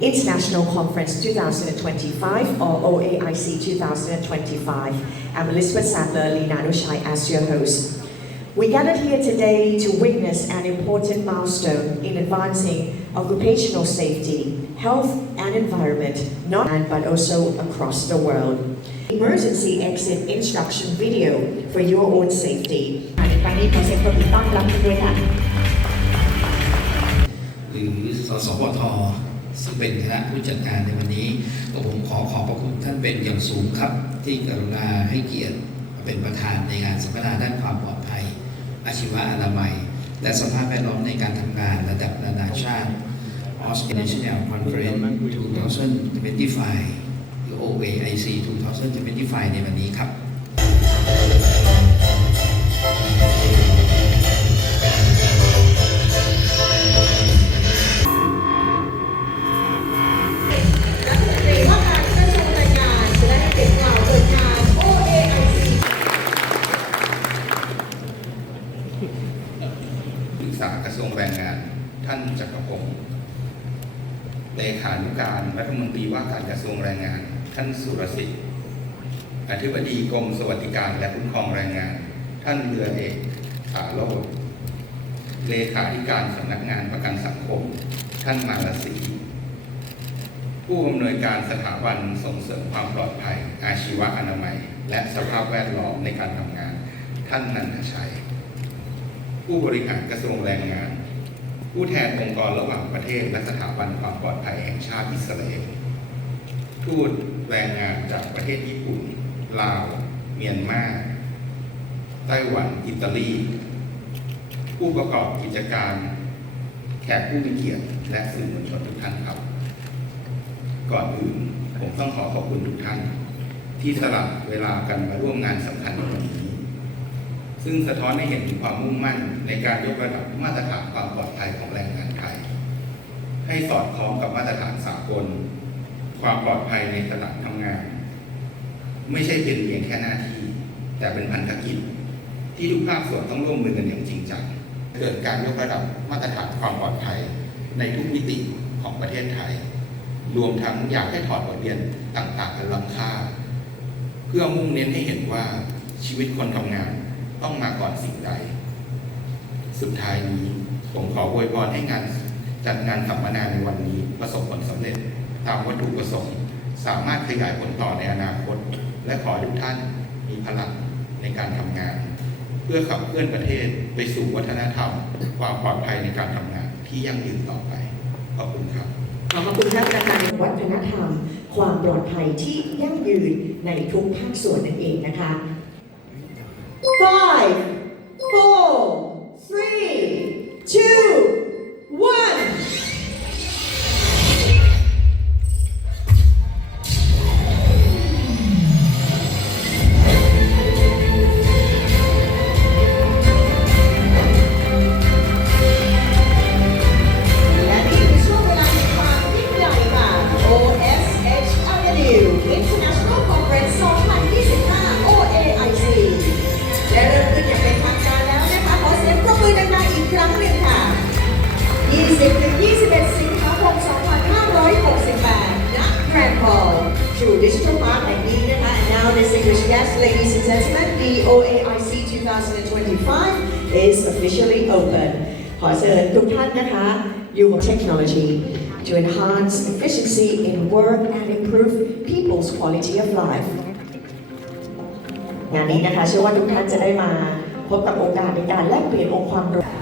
International Conference 2025 or OAIC 2025. I'm Elizabeth Sadler, Lina Anushai as your host. We gathered here today to witness an important milestone in advancing occupational safety, health and environment, not and but also across the world. Emergency exit instruction video for your own safety. ในครั้งนี้ขอเสียงปรบมือต้อนรับด้วยค่ะ หรือสสวท ซึ่งเป็นคณะผู้จัดงานในวันนี้ ก็ผมขอขอบพระคุณท่านเป็นอย่างสูงครับ ที่กรุณาให้เกียรติมาเป็นประธานในงานสัมมนาด้านความปลอดภัย อาชีวะอนามัย และสภาพแวดล้อมในการทำงานระดับนานาชาติ Australian Conference 2025 หรือ OAIC 2025 ในวันนี้ครับ วงแรงงาน ท่านจักรพงศ์เลขานุการรัฐมนตรีว่าการกระทรวงแรงงาน ท่านสุรสิทธิ์อธิบดีกรมสวัสดิการและคุ้มครองแรงงาน ท่านเรือเอกขาโลดเลขาธิการสำนักงานประกันสังคม ท่านมาลศรีผู้อำนวยการสถาบันส่งเสริมความปลอดภัย อาชีวะอนามัย และสภาพแวดล้อมในการทำงาน ท่านนันทชัย ผู้บริหารกระทรวงแรงงาน ผู้แทนองค์กรระหว่างประเทศและสถาบันความปลอดภัยแห่งชาติอิสราเอลทูตแรงงานจากประเทศญี่ปุ่น ลาว เมียนมา ไต้หวัน อิตาลี ผู้ประกอบกิจการ แขกผู้มีเกียรติ และสื่อมวลชนทุกท่านครับ ก่อนอื่นผมต้องขอขอบคุณทุกท่าน ที่สละเวลากันมาร่วมงานสำคัญในวันนี้ ซึ่งสะท้อนให้เห็นถึงความมุ่งมั่นในการยกระดับมาตรฐานความปลอดภัยของแรงงานไทย ให้สอดคล้องกับมาตรฐานสากล ความปลอดภัยในสถานทำงาน ไม่ใช่เป็นเพียงแค่หน้าที่ แต่เป็นพันธกิจ ที่ทุกภาคส่วนต้องร่วมมือกันอย่างจริงจังเกิดการยกระดับมาตรฐานความปลอดภัยในทุกมิติของประเทศไทย รวมทั้งอยากให้ถอดบทเรียนต่างๆอันล้ำค่า เพื่อมุ่งเน้นให้เห็นว่าชีวิตคนทำงาน ต้องมาก่อนสิ่งใด สุดท้ายนี้ผมขออวยพรให้งานจัดงานสัมมนาในวันนี้ประสบผลสำเร็จ ตามวัตถุประสงค์ สามารถขยายผลต่อในอนาคต และขอทุกท่านมีพลังในการทำงาน เพื่อขับเคลื่อนประเทศไปสู่วัฒนธรรม ความปลอดภัยในการทำงานที่ยั่งยืนต่อไป ขอบคุณครับ ขอบคุณท่านประธานวัฒนธรรม ความปลอดภัยที่ยั่งยืนในทุกภาคส่วนนั่นเองนะคะ five 2568ณ Grand Hall True Digital Park แห่งนี้นะคะ And now distinguished guests ladies and gentlemen the OAIC 2025 is officially open ขอเชิญทุกท่านนะคะอยู่กับ technology to enhance efficiency in work and improve people's quality of life งานนี้นะคะเชื่อว่าทุกท่านจะได้มาพบกับโอกาสในการแลกเปลี่ยนองค์ความรู้